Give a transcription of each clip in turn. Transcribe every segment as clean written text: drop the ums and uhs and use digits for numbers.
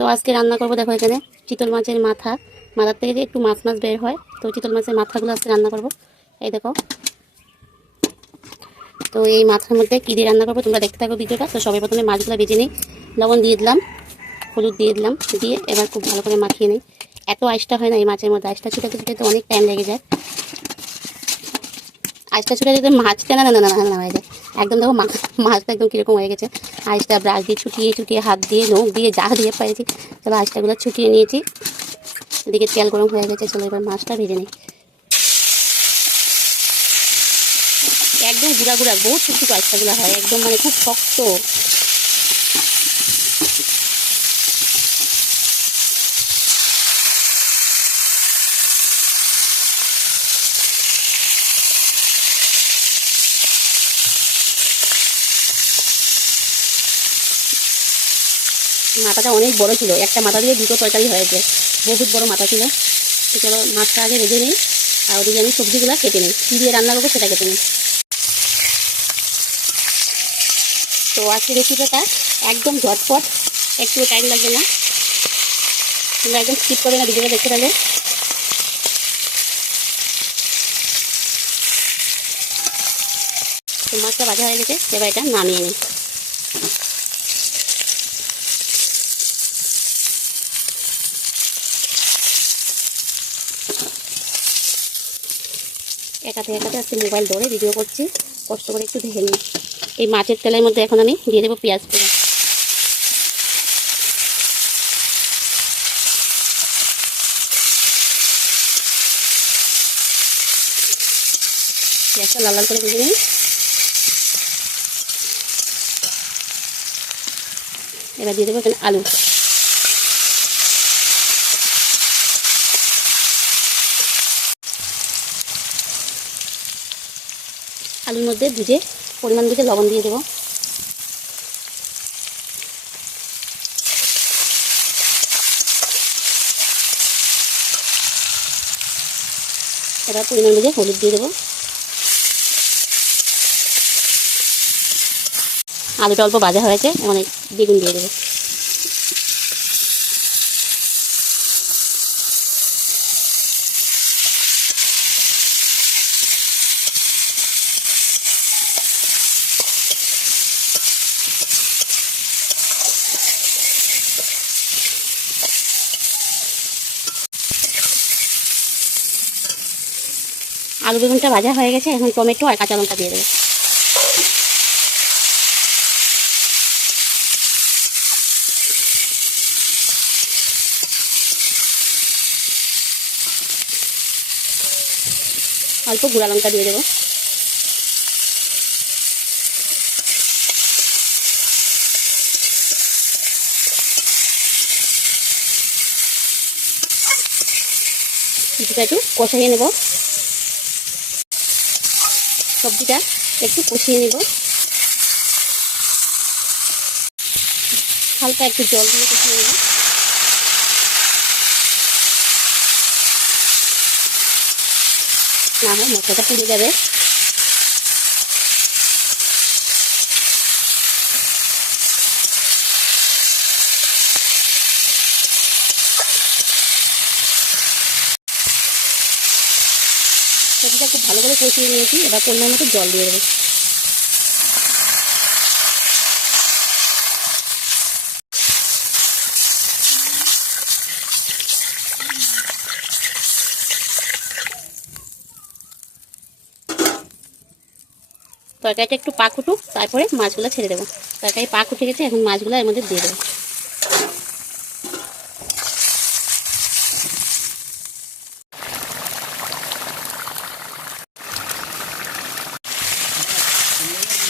তো আজকে রান্না করবো, দেখো এখানে চিতল মাছের মাথা, মাথার থেকে যে একটু মাছ মাছ বের হয়, তো চিতল মাছের মাথাগুলো আজকে রান্না করবো। এই দেখো, তো এই মাথার মধ্যে কী দিয়ে রান্না করবো তোমরা দেখতে থাকো ভিডিওটা। তো সবাই প্রথমে মাছগুলো ভেজে নিই, লবণ দিয়ে দিলাম, হলুদ দিয়ে দিলাম, দিয়ে এবার খুব ভালো করে মাখিয়ে নিই। এত আইসটা হয় না এই মাছের মধ্যে, আইসটা ছুটাতে ছুটাতে অনেক টাইম লেগে যায়। আইসটা ছুটে যদি মাছটা না না না না হয়ে যায় একদম। দেখো মাছটা একদম কীরকম হয়ে গেছে। আইসটা ব্রাশ দিয়ে ছুটিয়ে ছুটিয়ে, হাত দিয়ে, নখ দিয়ে, যা দিয়ে পেয়েছি চলো আইসটাগুলো ছুটিয়ে নিয়েছি। এদিকে তেল গরম হয়ে গেছে, চলো এবার মাছটা ভেজে নিই। একদম গুঁড়া গুঁড়া, বহুত ছোটো ছোটো আইসটাগুলো হয়, একদম মানে খুব শক্ত। মাথাটা অনেক বড় ছিল, একটা মাথা দিয়ে দুটো তরকারি হয়েছে, বহুত বড় মাথা ছিল। তো চলো মাছটা আগে ভেজে নিই, আর ওদিকে আমি সবজিগুলো কেটে নিই, কী দিয়ে রান্না করবো সেটা কেটে নিই। তো আজকে রেসিপিটা একদম ঝটপট, একটু টাইম লাগবে না, তোমরা একদম স্কিপ করবে না, ভিডিওটা দেখতে থাকবে। তো মাছটা ভাজা হয়ে গেছে, এবার এটা নামিয়ে নিই। একাতে একাতে আজকে মোবাইল ধরে ভিডিও করছি, কষ্ট করে একটু দেখে নিই। এই মাছের তেলের মধ্যে এখন আমি দিয়ে দেবো পেঁয়াজ পুরো। পেঁয়াজটা লাল লাল করে ভেজে নিই। এবার দিয়ে দেবো এখানে আলু। আলুর মধ্যে বুঝে পরিমাণ বুঝে লবণ দিয়ে দেবো। এবার পরিমাণ বুঝে হলুদ দিয়ে দেবো। আলুটা অল্প ভাজা হয়েছে, এখন বেগুন দিয়ে দেবো। আলু বেগুনটা ভাজা হয়ে গেছে, এখন টমেটো আর কাঁচা লঙ্কা দিয়ে দেবো। অল্প গুঁড়া লঙ্কা দিয়ে দেবো। কিছুটা একটু কষিয়ে নেব, সবজিটা একটু কষিয়ে নেব। হালকা একটু জল দিয়ে কষিয়ে নেব। না হয় মশলাটা পুড়ে যাবে। সবজিটা খুব ভালো করে কষিয়ে নিয়েছি, এবার পরিমাণ মতো জল দিয়ে দেবো। তরকারিটা একটু পাক উঠুক, তারপরে মাছগুলো ছেড়ে দেবো। তরকারি পাক উঠে গেছে, এখন মাছগুলো এর মধ্যে দিয়ে দেবো।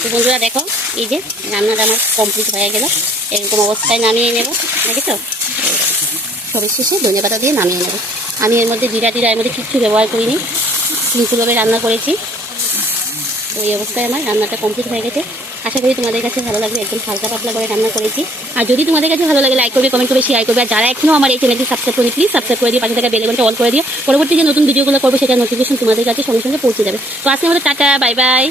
তো বন্ধুরা দেখো, এই যে রান্নাটা আমার কমপ্লিট হয়ে গেল, এরকম অবস্থায় নামিয়ে নেব। দেখেছো, সবের শেষে ধনে পাতা দিয়ে নামিয়ে নেব। আমি এর মধ্যে জিরা টিরা এর মধ্যে কিচ্ছু ব্যবহার করিনি, সিম্পলভাবে রান্না করেছি। তো এই অবস্থায় আমার রান্নাটা কমপ্লিট হয়ে গেছে। আশা করি তোমাদের কাছে ভালো লাগবে, একদম হালকা পাতলা করে রান্না করেছি। আর যদি তোমাদের কাছে ভালো লাগে লাইক করবে, কমেন্ট করবে, শেয়ার করবে। আর যারা এখনও আমার এই চ্যানেলটি সাবস্ক্রাইব করে প্লিজ সাবস্ক্রাইব করে দিয়ে পাশে থাকা বেল আইকনটা অল করে দিও। পরবর্তী যে নতুন ভিডিওগুলো করবো সেটার নোটিফিকেশন তোমাদের কাছে সঙ্গে সঙ্গে পৌঁছে যাবে। তো আজকে আমাদের টাটা, বাই বাই।